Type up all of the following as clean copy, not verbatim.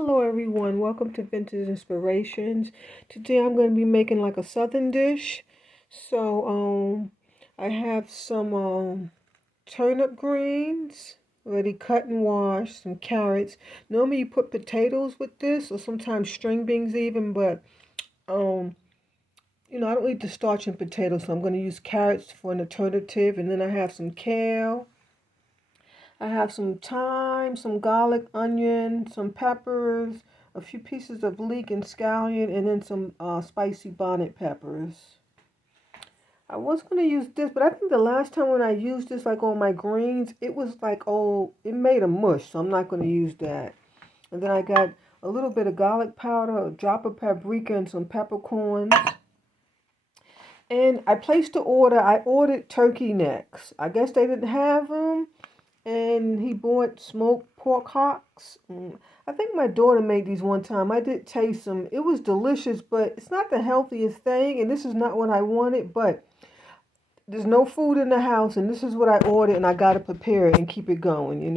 Hello everyone, welcome to Vintage Inspirations. Today I'm going to be making like a southern dish. I have some turnip greens already cut and washed, some carrots. Normally you put potatoes with this or sometimes string beans even, but um I don't eat the starch in potatoes, so I'm going to use carrots for an alternative. And then I have some kale. I have some thyme, some garlic, onion, some peppers, a few pieces of leek and scallion, and then some spicy bonnet peppers. I was going to use this, but I think the last time when I used this, like on my greens, it was like, oh, it made a mush, so I'm not going to use that. And then I got a little bit of garlic powder, a drop of paprika, and some peppercorns. And I placed the order. I ordered turkey necks. I guess they didn't have them. And he bought smoked pork hocks. I think my daughter made these one time. I did taste them. It was delicious, but it's not the healthiest thing. And this is not what I wanted, but there's no food in the house. And this is what I ordered. And I got to prepare it and keep it going.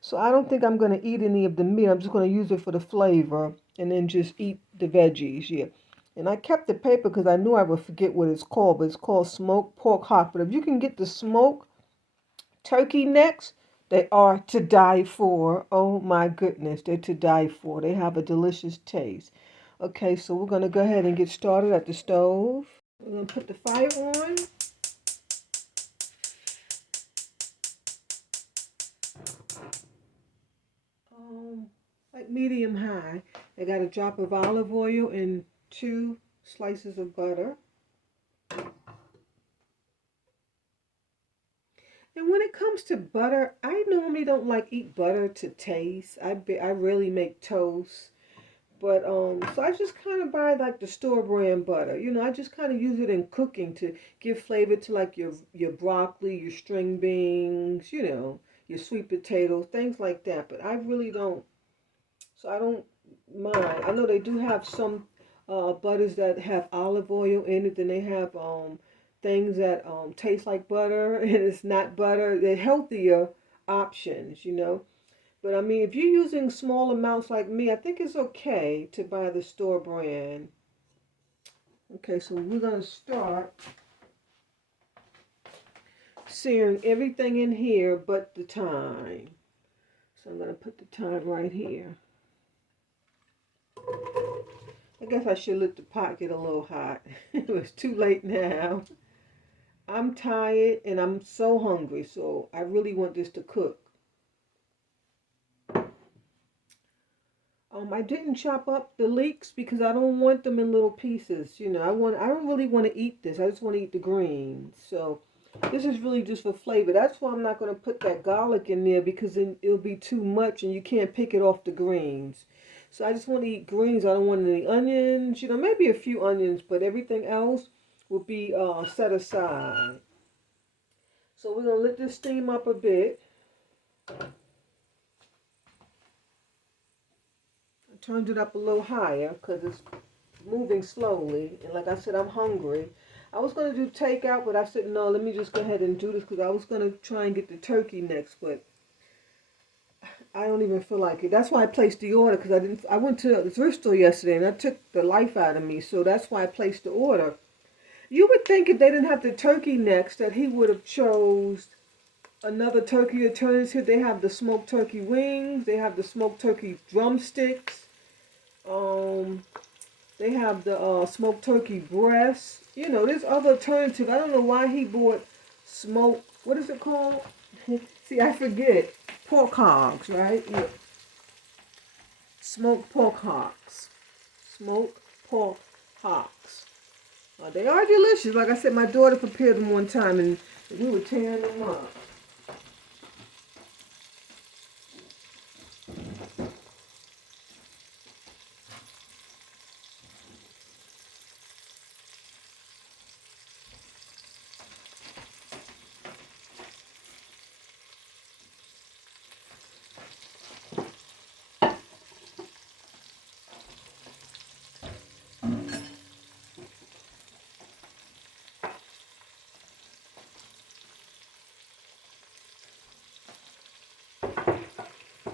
So I don't think I'm going to eat any of the meat. I'm just going to use it for the flavor and then just eat the veggies. Yeah. And I kept the paper because I knew I would forget what it's called. But it's called smoked pork hock. But if you can get the smoked turkey necks, they are to die for. Oh my goodness, they're to die for. They have a delicious taste. Okay, so we're going to go ahead and get started at the stove. We're going to put the fire on. Like medium high. I got a drop of olive oil and 2 slices of butter. And when it comes to butter, I normally don't like eat butter to taste. I rarely make toast. But so I just kind of buy like the store brand butter. I just kind of use it in cooking to give flavor to like your broccoli, your string beans, your sweet potatoes, things like that. But I really don't. So I don't mind. I know they do have some butters that have olive oil in it. Then they have things that taste like butter and it's not butter. They're healthier options. But I mean, if you're using small amounts like me, I think it's okay to buy the store brand. Okay, so we're going to start searing everything in here but the thyme. So I'm going to put the thyme right here. I guess I should let the pot get a little hot. It was too late now. I'm tired and I'm so hungry, so I really want this to cook. I didn't chop up the leeks because I don't want them in little pieces. I don't really want to eat this. I just want to eat the greens. So this is really just for flavor. That's why I'm not going to put that garlic in there because then it'll be too much and you can't pick it off the greens. So I just want to eat greens. I don't want any onions. Maybe a few onions, but everything else will be set aside. So we're going to let this steam up a bit. Turned it up a little higher because it's moving slowly. And like I said, I'm hungry. I was going to do takeout, but I said, no, let me just go ahead and do this because I was going to try and get the turkey next, but I don't even feel like it. That's why I placed the order because I went to the thrift store yesterday and that took the life out of me. So that's why I placed the order. You would think if they didn't have the turkey necks that he would have chose another turkey alternative. They have the smoked turkey wings. They have the smoked turkey drumsticks. They have the smoked turkey breast. There's other alternative. I don't know why he bought smoked. What is it called? See, I forget. Pork hogs, right? Yeah. Smoked pork hocks. Smoked pork hocks. They are delicious. Like I said, my daughter prepared them one time, and we were tearing them up.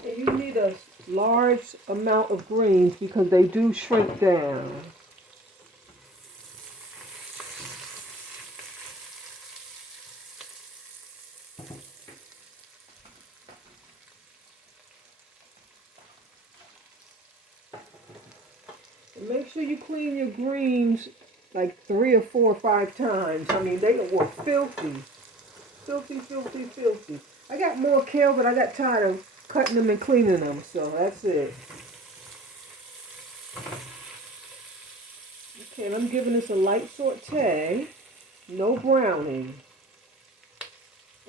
And you need a large amount of greens because they do shrink down. And make sure you clean your greens like 3 or 4 or 5 times. I mean, they were filthy. Filthy, filthy, filthy. I got more kale, but I got tired of cutting them and cleaning them, so that's it. Okay, and I'm giving this a light saute, no browning,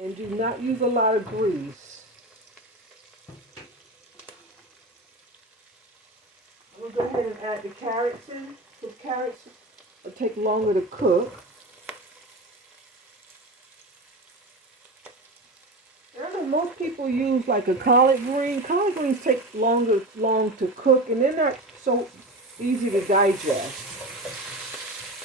and do not use a lot of grease. I'm going to go ahead and add the carrots in. The carrots will take longer to cook. I know most people use like a collard green. Collard greens take long to cook, and they're not so easy to digest.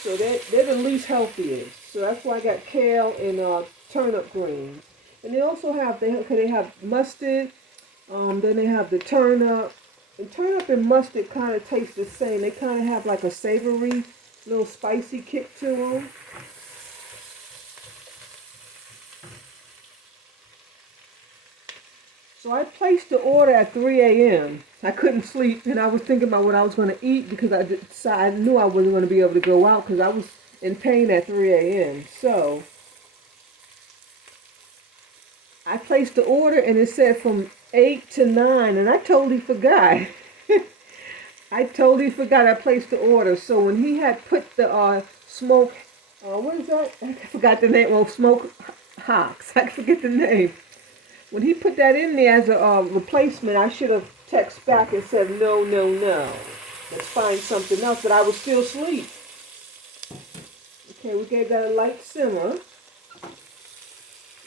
So they're the least healthiest. So that's why I got kale and turnip greens. And they also have they have mustard. Then they have the turnip. And turnip and mustard kind of taste the same. They kind of have like a savory, little spicy kick to them. So I placed the order at 3 a.m. I couldn't sleep, and I was thinking about what I was going to eat because I knew I wasn't going to be able to go out because I was in pain at 3 a.m. So I placed the order, and it said from 8 to 9, and I totally forgot. I totally forgot I placed the order. So when he had put the smoke, what is that? I forgot the name. Well, smoke hocks. I forget the name. When he put that in there as a replacement, I should have texted back and said, no, no, no. Let's find something else, but I was still asleep. Okay, we gave that a light simmer.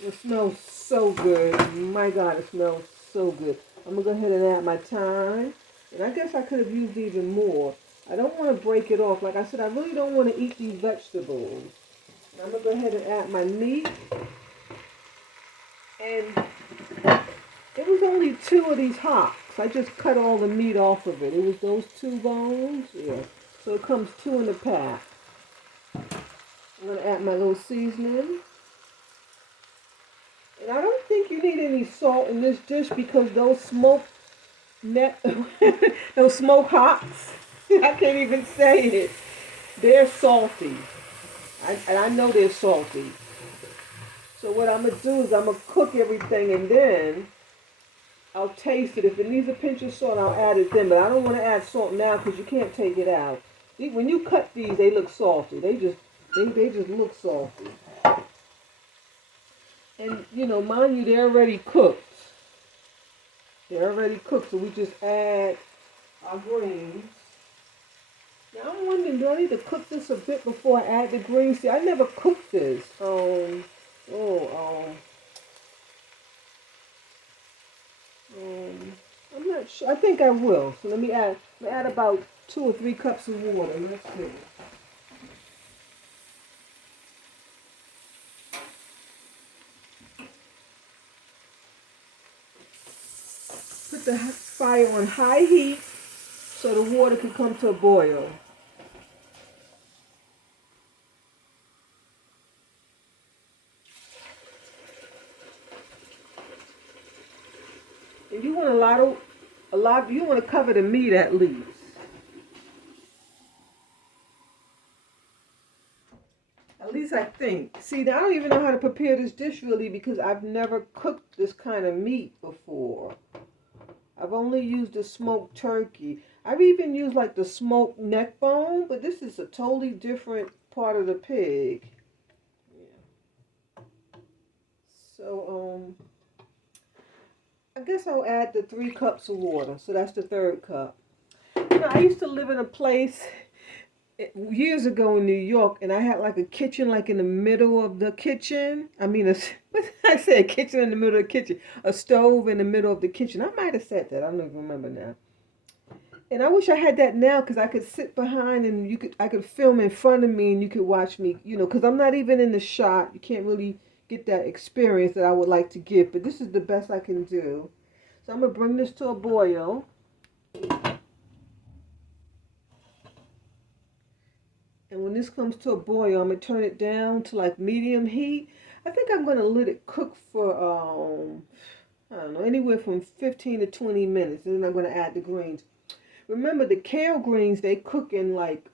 It smells so good. My God, it smells so good. I'm going to go ahead and add my thyme. And I guess I could have used even more. I don't want to break it off. Like I said, I really don't want to eat these vegetables. And I'm going to go ahead and add my meat. And it was only 2 of these hocks. I just cut all the meat off of it. It was those 2 bones. Yeah. So it comes 2 in the pack. I'm going to add my little seasoning. And I don't think you need any salt in this dish because those those smoke hocks, I can't even say it. They're salty. And I know they're salty. So what I'm going to do is I'm going to cook everything and then I'll taste it. If it needs a pinch of salt, I'll add it then. But I don't want to add salt now because you can't take it out. When you cut these, they look salty. They just look salty. And, you know, mind you, they're already cooked. They're already cooked, so we just add our greens. Now, I'm wondering, do I need to cook this a bit before I add the greens? See, I never cooked this. I'm not sure. I think I will. So let me add about 2 or 3 cups of water. Let's see. Put the fire on high heat so the water can come to a boil. And you want you want to cover the meat at least. At least I think. See, now I don't even know how to prepare this dish really because I've never cooked this kind of meat before. I've only used the smoked turkey. I've even used like the smoked neck bone, but this is a totally different part of the pig. Yeah. So, I guess I'll add the 3 cups of water. So that's the 3rd cup. You know, I used to live in a place years ago in New York, and I had like a kitchen like in the middle of the kitchen. I mean, what did I say? A kitchen in the middle of the kitchen. A stove in the middle of the kitchen. I might have said that. I don't even remember now. And I wish I had that now because I could sit behind and I could film in front of me and you could watch me, you know, because I'm not even in the shot. You can't really get that experience that I would like to give. But this is the best I can do. So I'm going to bring this to a boil. And when this comes to a boil, I'm going to turn it down to like medium heat. I think I'm going to let it cook for, I don't know, anywhere from 15 to 20 minutes. And then I'm going to add the greens. Remember, the kale greens, they cook in like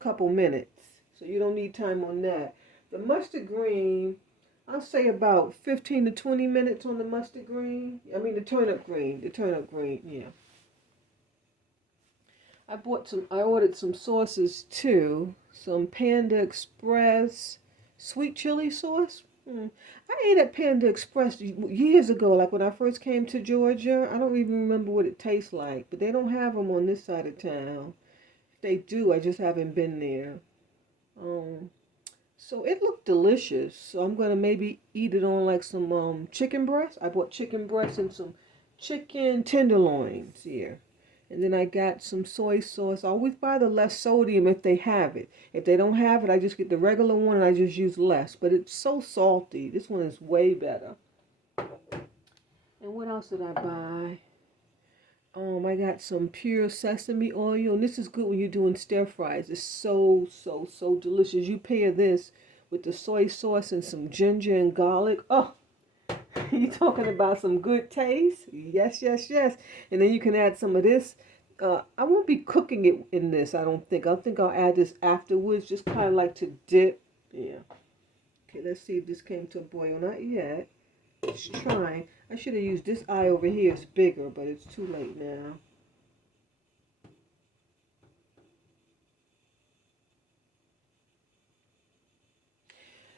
a couple minutes. So you don't need time on that. The mustard green, I'll say about 15 to 20 minutes on the mustard green. I mean, the turnip green. The turnip green, yeah. I ordered some sauces too. Some Panda Express sweet chili sauce. I ate at Panda Express years ago, like when I first came to Georgia. I don't even remember what it tastes like, but they don't have them on this side of town. If they do, I just haven't been there. Um, so it looked delicious. So I'm gonna maybe eat it on like some chicken breast. I bought chicken breast and some chicken tenderloins here. And then I got some soy sauce. I always buy the less sodium if they have it. If they don't have it, I just get the regular one and I just use less. But it's so salty. This one is way better. And what else did I buy? I got some pure sesame oil. And this is good when you're doing stir fries. It's so, so, so delicious. You pair this with the soy sauce and some ginger and garlic. Oh, you talking about some good taste? Yes, yes, yes. And then you can add some of this. I won't be cooking it in this, I don't think. I think I'll add this afterwards, just kind of like to dip. Yeah. Okay, let's see if this came to a boil. Not yet. It's trying. I should have used this eye over here. It's bigger, but it's too late now.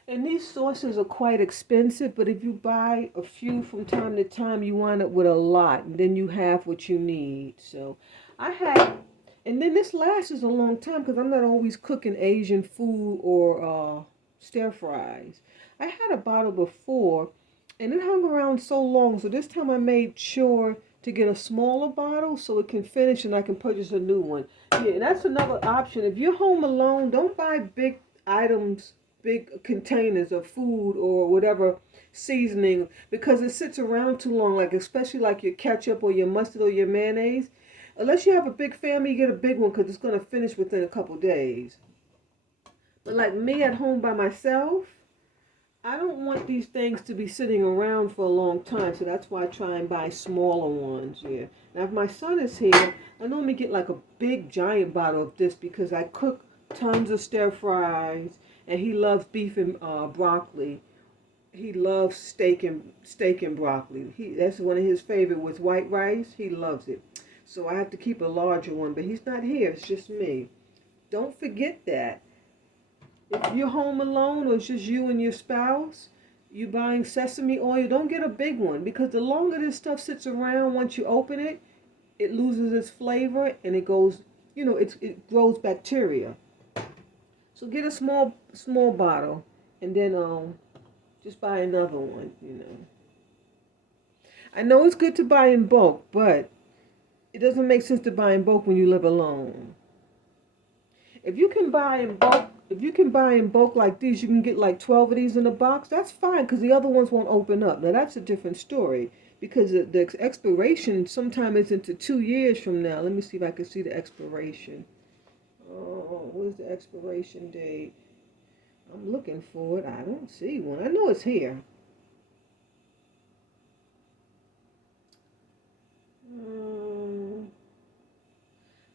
And these sauces are quite expensive, but if you buy a few from time to time, you wind up with a lot, and then you have what you need. So I had, and then this lasts a long time because I'm not always cooking Asian food or stir fries. I had a bottle before, and it hung around so long. So this time I made sure to get a smaller bottle so it can finish and I can purchase a new one. Yeah, that's another option. If you're home alone, don't buy big items, big containers of food or whatever seasoning, because it sits around too long, like especially like your ketchup or your mustard or your mayonnaise. Unless you have a big family, you get a big one because it's going to finish within a couple days. But like me at home by myself, I don't want these things to be sitting around for a long time, so that's why I try and buy smaller ones. Yeah. Now, if my son is here, I normally get like a big giant bottle of this because I cook tons of stir fries, and he loves beef and broccoli. He loves steak and broccoli. That's one of his favorite with white rice. He loves it. So I have to keep a larger one, but he's not here. It's just me. Don't forget that. If you're home alone or it's just you and your spouse, you buying sesame oil, don't get a big one because the longer this stuff sits around, once you open it, it loses its flavor and it goes, it grows bacteria. So get a small bottle and then just buy another one. I know it's good to buy in bulk, but it doesn't make sense to buy in bulk when you live alone. If you can buy in bulk, like these, you can get like 12 of these in a box. That's fine because the other ones won't open up. Now that's a different story because the expiration sometime is into 2 years from now. Let me see if I can see the expiration. Oh, where's the expiration date? I'm looking for it. I don't see one. I know it's here.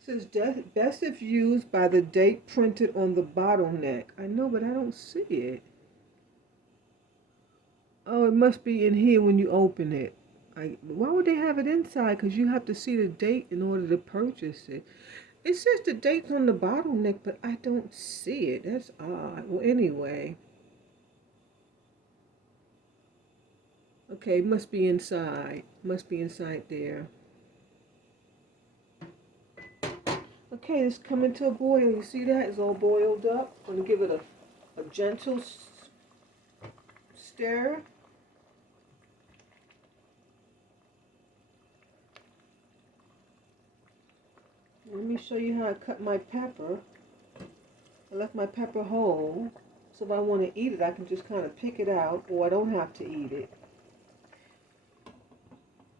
Says best if used by the date printed on the bottleneck. I know, but I don't see it. Oh, it must be in here when you open it. Why would they have it inside? Because you have to see the date in order to purchase it. It says the date's on the bottleneck, but I don't see it. That's odd. Well, anyway. Okay, it must be inside. Must be inside there. Okay, it's coming to a boil. You see that? It's all boiled up. I'm going to give it a gentle stir. Let me show you how I cut my pepper. I left my pepper whole, so if I want to eat it, I can just kind of pick it out, or I don't have to eat it.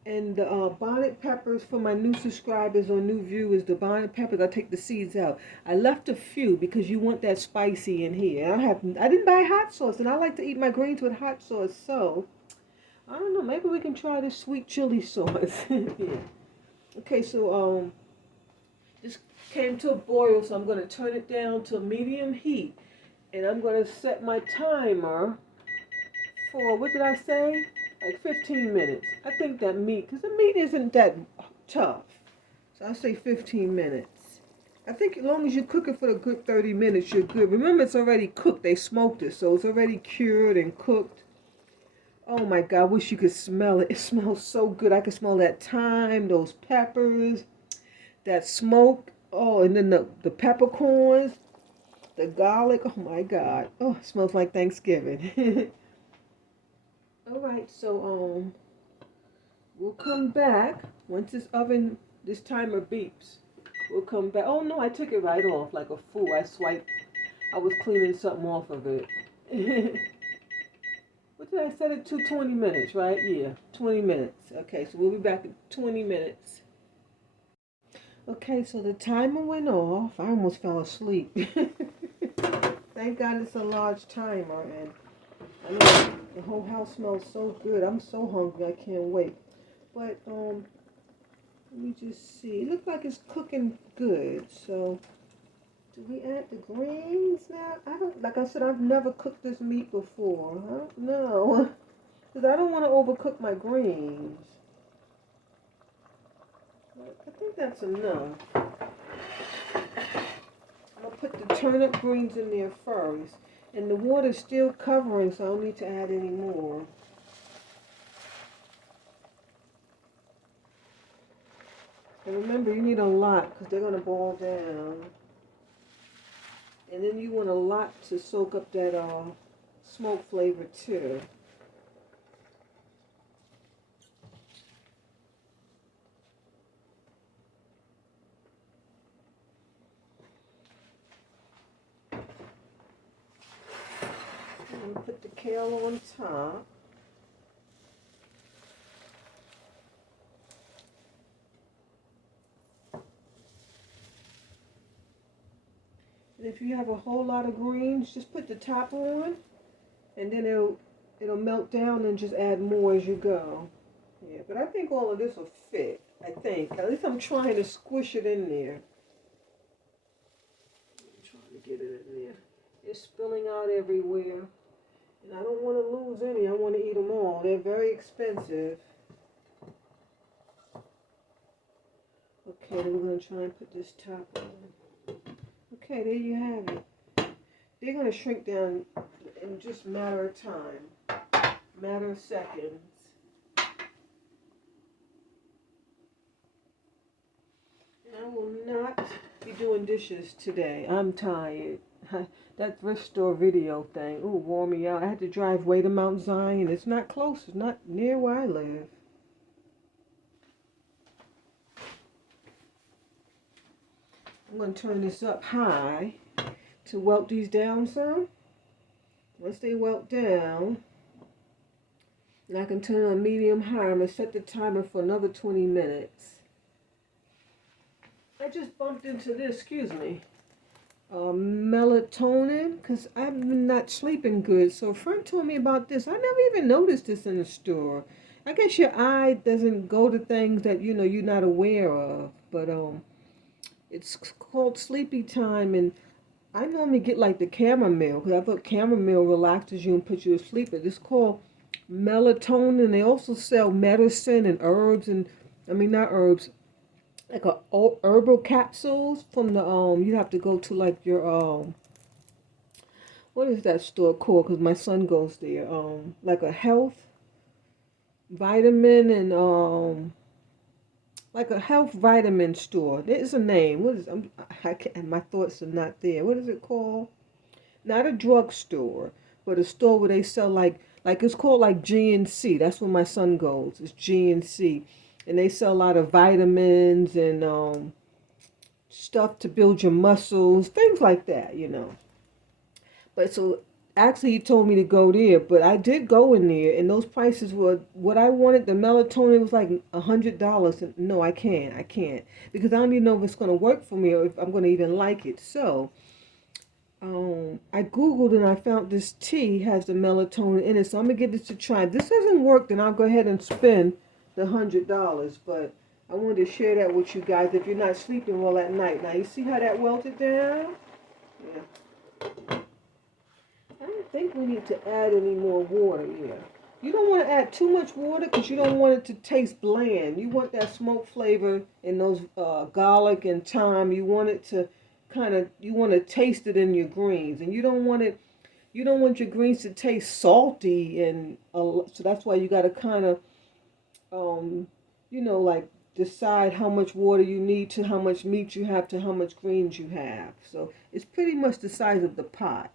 And the bonnet peppers for my new subscribers or new viewers, the bonnet peppers, I take the seeds out. I left a few because you want that spicy in here. I didn't buy hot sauce, and I like to eat my greens with hot sauce. So I don't know. Maybe we can try this sweet chili sauce. Yeah. Okay, so this came to a boil, so I'm gonna turn it down to medium heat, and I'm gonna set my timer for, what did I say? Like 15 minutes. I think that meat, because the meat isn't that tough. So I say 15 minutes. I think as long as you cook it for a good 30 minutes, you're good. Remember, it's already cooked. They smoked it, so it's already cured and cooked. Oh my God, I wish you could smell it. It smells so good. I can smell that thyme, those peppers, that smoke. Oh, and then the peppercorns, the garlic. Oh my God. Oh, it smells like Thanksgiving. All right, so we'll come back once this timer beeps. We'll come back. Oh no, I took it right off like a fool. I was cleaning something off of it. What did I set it to? 20 minutes, right? Yeah, 20 minutes. Okay, so we'll be back in 20 minutes. Okay, so the timer went off. I almost fell asleep. Thank God it's a large timer, and I know the whole house smells so good. I'm so hungry, I can't wait. But let me just see. It looks like it's cooking good. So do we add the greens now? Like I said, I've never cooked this meat before. I don't know. Because I don't want to overcook my greens. But I think that's enough. I'm going to put the turnip greens in there first. And the water's still covering, so I don't need to add any more. And remember, you need a lot because they're going to boil down. And then you want a lot to soak up that smoke flavor too. I'm going to put the kale on top. And if you have a whole lot of greens, just put the top on, and then it'll melt down and just add more as you go. Yeah, but I think all of this will fit. I think. At least I'm trying to squish it in there. I'm trying to get it in there. It's spilling out everywhere. And I don't want to lose any. I want to eat them all. They're very expensive. Okay, then we're going to try and put this top on. Okay, there you have it. They're going to shrink down in just a matter of time. Matter of seconds. And I will not be doing dishes today. I'm tired. That thrift store video thing, wore me out. I had to drive way to Mount Zion. It's not close. It's not near where I live. I'm going to turn this up high to welt these down some. Once they welt down, and I can turn on medium high. I'm going to set the timer for another 20 minutes. I just bumped into this, excuse me. Melatonin, because I've been not sleeping good. So a friend told me about this. I never even noticed this in the store. I guess your eye doesn't go to things that you're not aware of. But it's called Sleepy Time, and I normally get like the chamomile because I thought chamomile relaxes you and puts you to sleep. But it's called melatonin. They also sell medicine and herbs, and not herbs, like herbal capsules from the you have to go to like your what is that store called? Because my son goes there. Like a health vitamin and like a health vitamin store. There's a name. What is? I can't, my thoughts are not there. What is it called? Not a drugstore, but a store where they sell like it's called like GNC. That's where my son goes. It's GNC. And they sell a lot of vitamins and stuff to build your muscles, things like that, But so Actually, he told me to go there, but I did go in there, and those prices were what I wanted. The melatonin was like $100. No, I can't, because I don't even know if it's gonna work for me or if I'm gonna even like it. So, I googled and I found this tea has the melatonin in it. So I'm gonna give this a try. If this doesn't work, then I'll go ahead and spend the $100. But I wanted to share that with you guys if you're not sleeping well at night. Now you see how that welted down? Yeah. I don't think we need to add any more water here. You don't want to add too much water because you don't want it to taste bland. You want that smoke flavor in those garlic and thyme. You want it to you want to taste it in your greens. And you don't want your greens to taste salty. And so that's why you got to um, like decide how much water you need to how much meat you have to how much greens you have. So it's pretty much the size of the pot.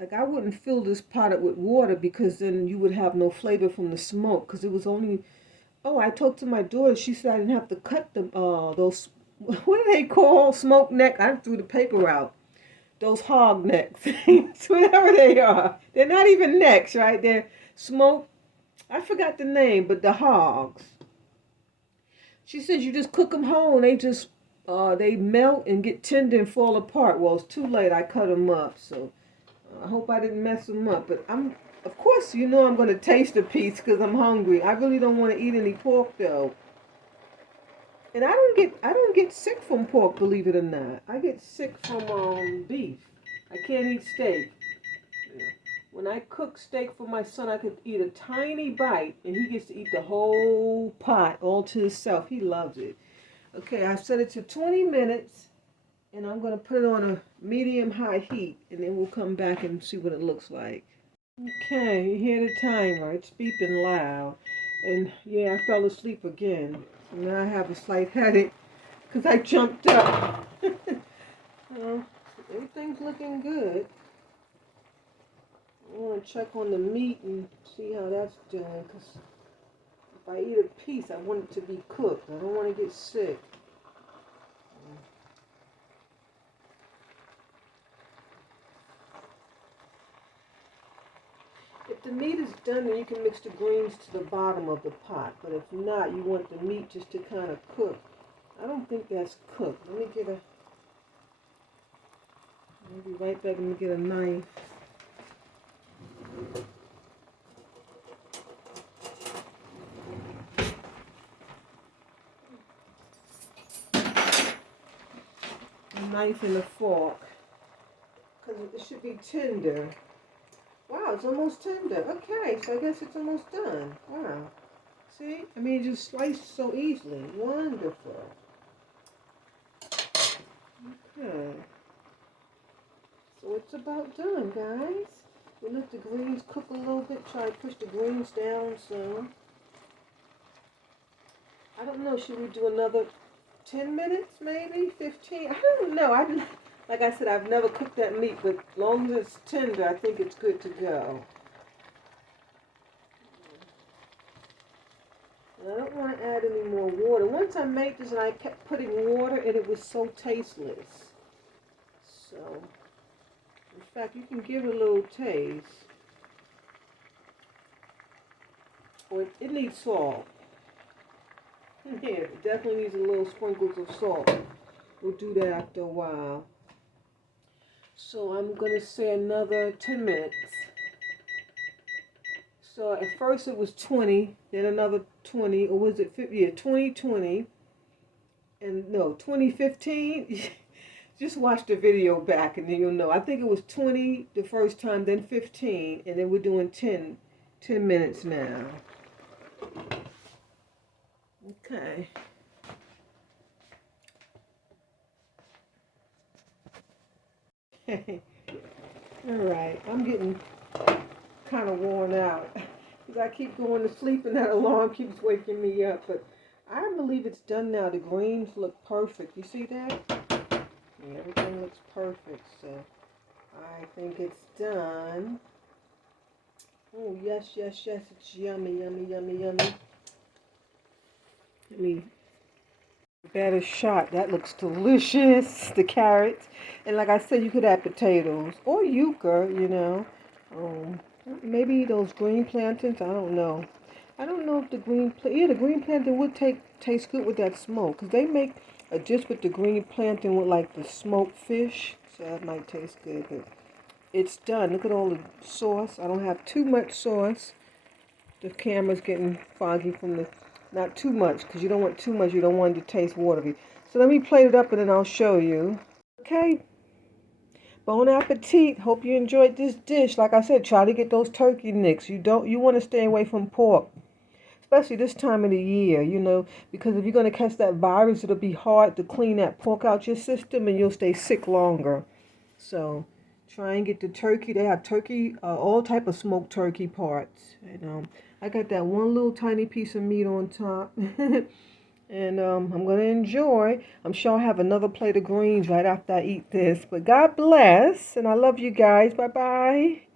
Like I wouldn't fill this pot up with water because then you would have no flavor from the smoke. Because it was only. Oh, I talked to my daughter. She said I didn't have to cut those. What do they call smoke neck? I threw the paper out. Those hog neck things, whatever they are. They're not even necks, right? They're smoke. I forgot the name, but the hogs. She says you just cook them whole. And they melt and get tender and fall apart. Well, it's too late. I cut them up, so. I hope I didn't mess them up, but of course, I'm going to taste a piece because I'm hungry. I really don't want to eat any pork though. And I don't get sick from pork, believe it or not. I get sick from beef. I can't eat steak. Yeah. When I cook steak for my son, I could eat a tiny bite, and he gets to eat the whole pot all to himself. He loves it. Okay, I set it to 20 minutes. And I'm going to put it on a medium-high heat, and then we'll come back and see what it looks like. Okay, you hear the timer. It's beeping loud. And yeah, I fell asleep again. So now I have a slight headache because I jumped up. Well, everything's looking good. I want to check on the meat and see how that's doing because if I eat a piece, I want it to be cooked. I don't want to get sick. If the meat is done, then you can mix the greens to the bottom of the pot. But if not, you want the meat just to kind of cook. I don't think that's cooked. Let me get I'll be right back. Let me get a knife. A knife and a fork. Because it should be tender. Wow, it's almost tender. Okay, so I guess it's almost done. Wow. See? I mean, it just sliced so easily. Wonderful. Okay. So it's about done, guys. We let the greens cook a little bit. Try to push the greens down some. I don't know. Should we do another 10 minutes, maybe? 15? I don't know. Like I said, I've never cooked that meat, but as long as it's tender, I think it's good to go. And I don't want to add any more water. Once I made this and I kept putting water and it was so tasteless. So, in fact, you can give it a little taste. Or it needs salt. Yeah, it definitely needs a little sprinkles of salt. We'll do that after a while. So I'm going to say another 10 minutes. So at first it was 20, then another 20, or was it 50? Yeah, 20, and no, 2015. Just watch the video back and then you'll know. I think it was 20 the first time, then 15, and then we're doing 10 minutes now. Okay. All right, I'm getting kind of worn out because I keep going to sleep and that alarm keeps waking me up. But I believe it's done now. The greens look perfect. You see that? Yeah, everything looks perfect. So I think it's done. Oh, yes, yes, yes. It's yummy, yummy, yummy, yummy. Let me That is shot. That looks delicious. The carrots. And like I said, you could add potatoes or yuca, you know. Um, Maybe those green plantains. I don't know. I don't know if the the green plantain would taste good with that smoke. Because they make a dish with the green plantain with like the smoked fish. So that might taste good. But it's done. Look at all the sauce. I don't have too much sauce. The camera's getting foggy from the, not too much, because you don't want too much. You don't want it to taste watery. So let me plate it up and then I'll show you. Okay, bon appetit. Hope you enjoyed this dish. Like I said, try to get those turkey necks. You want to stay away from pork, especially this time of the year, you know, because if you're going to catch that virus, it'll be hard to clean that pork out your system and you'll stay sick longer. So try and get the turkey. They have turkey, all type of smoked turkey parts. And I got that one little tiny piece of meat on top. And I'm going to enjoy. I'm sure I'll have another plate of greens right after I eat this. But God bless. And I love you guys. Bye-bye.